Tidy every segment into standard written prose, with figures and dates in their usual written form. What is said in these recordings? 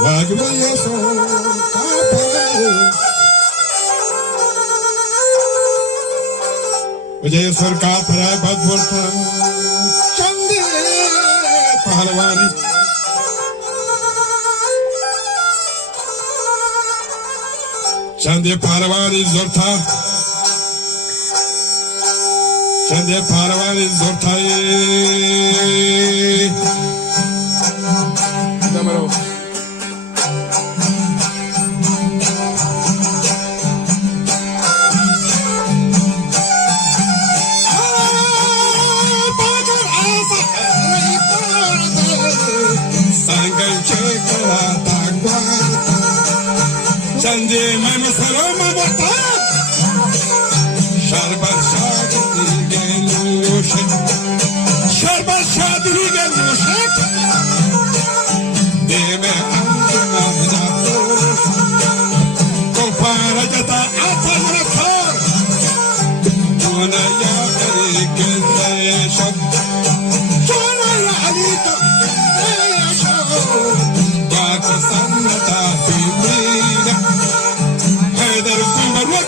واجب يسوع وجه سر का फरा बद बोलता चंदे पहलवानी चंदे पहलवानी जोरता चंदे पहलवानी जोरता ये नमरो चंदे मैं मसलों बता शरबत शादी गेलूश शरबत शादी गेलूश दे में अंजना जातोश को पारा जता आता नखर जोना या करे गेलेश जोना या अली तो गेलेश बात सन्नता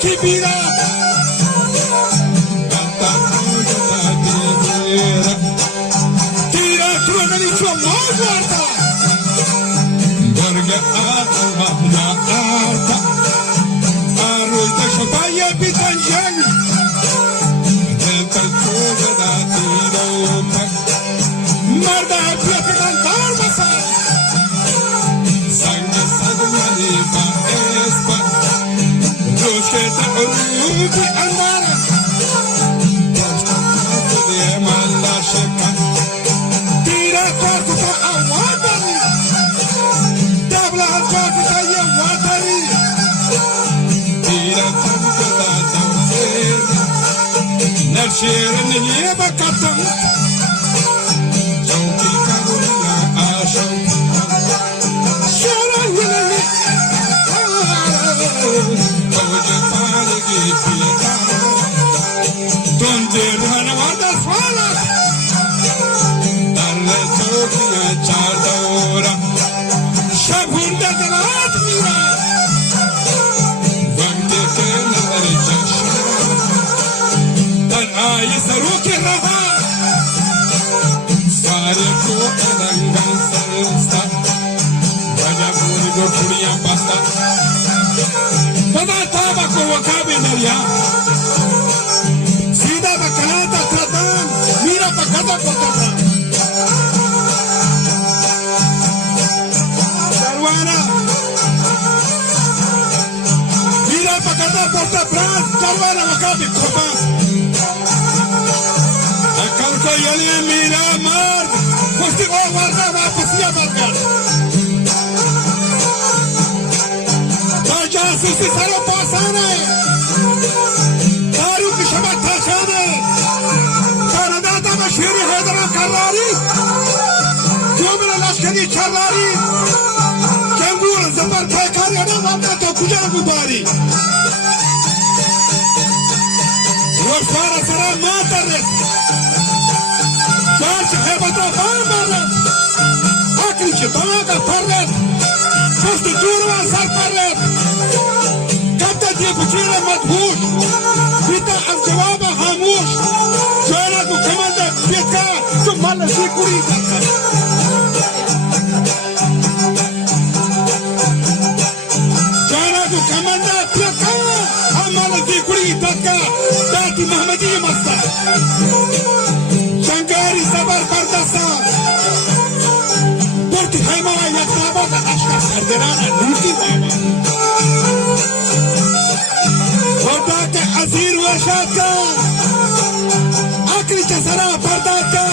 Kibira, Kata Mujata Dira, Tira Trunali Chumawarta, Gorga Mahna Arta, Arulta Shabaya Bitanjan, Dental Chugada Tiro, Marda Platan Darmasa, Sanga Sadmani Espa. Rubi Andara Tira Manda Sheka Tira Korkuta Awadari Tabla Korkuta Yawadari Tira Korkuta Dawseri Nashir Niyeba Katam Chauki Karuna Asham Shara Wilali Donde Ranavada Swala Darle Tokia Chardora Shabunda Dalat Mira Vante Kenari Jasha Dar Aya Saruki Raha Sare Ko Adangan Salsta Rajapuri Go Puriya Pasta Pada Taba Ko Wakabe Naria Bakalata Tratan, mira Bacata Potapra. Caruana, mira Bacata Potapra, Caruana Macabi Copas. Acanto Yali Mira Mar, Costigo Guardaba Pasia Margar. Raja Sisi Salo Pasane. Sherry هيدر الكراري جومن الاشكري كراري جنگور زبر پیکاری انا ماتا تو کجا گباری وفارا سرا ما ترد George حیبتا فان مرد آکری چه بماغا پرد پست جوروا سر پرد کبتا دی بچیر مدهوش بیتا از جوابا خاموش جانا کو کمانده بیتا تو مال زیکوری دکر جانا کو کمانده بیتا مال زیکوری دکر داتی محمدی مستا شنگاری زبر بردستا بورتی حیما یکتابا دا اشکا سردرانا نوتی بابا خدا کے عزیر وشاد کا آکری چسرا پردہ کا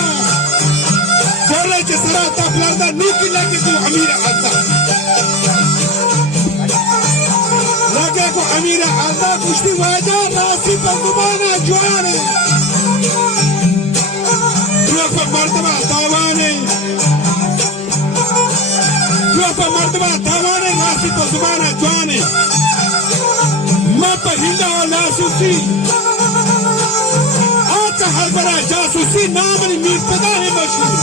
بولے چسرا تفلردہ نوکی لگے کو امیر عزا لگے کو امیر عزا کشتی واجہ راسی پر زبانہ جوانے پر مرتبہ داوانے پر مرتبہ داوانے راسی پر زبانہ جوانے ماں پر ہندہ و لاسوسی آتا ہر برا جاسوسی نامنی میر پدا ہے مشہور